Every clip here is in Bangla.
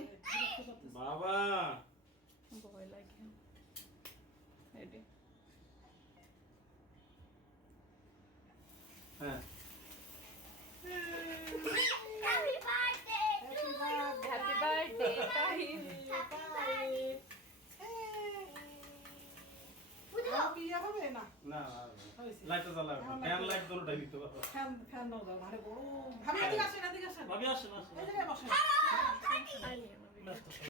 বিরক্ত করতেছে। বাবা ভয় লাগে এটি হ্যাঁ Happy birthday to Happy you. birthday. Happy birthday না না লাইটটা জ্বালাবে ফ্যান লাইট দুটোটাই দিতে পারো। ফ্যান ফ্যান নাও দাও আরে গরম ভাবি এদিকে আসেন এদিকে আসেন। ভাবি আসেন আসেন। এই বসেন।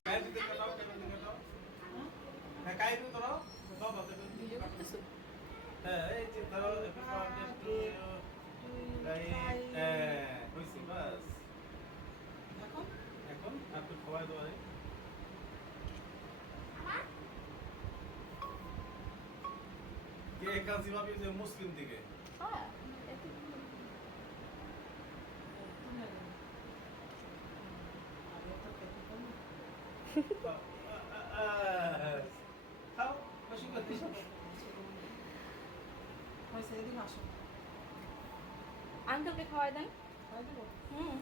কাই দিতে কাটাও কাই দিতে কাটাও হ্যাঁ কাই দিতে ধরো দাও দাও হ্যাঁ এই যে ধরো হ্যাপি বার্থডে টু কাই হ্যাঁ হইছে বাস এখন এখন আপনি খাওয়াই দাও আরে আমার? যে মুসলিম দিকে হ্যাঁ। খাও বেশি করে দিছো হয়েছে এদিকে আসো আঙ্কেলকে খাওয়াই দেন। খাই দেবো হুম।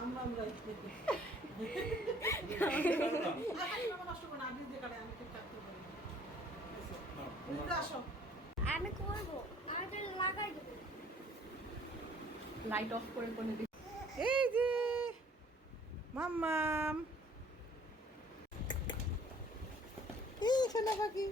আমরা আমরা নষ্ট করো না আপনি দিয়ে কাটে আমি ঠিক কাটতে পারি না। হয়েছে। এদিকে আসো আমি করব। আমি লাগাই দেবো। লাইট অফ করে করে দিই। এই যে মাম্মাম। এই সোনা পাখি।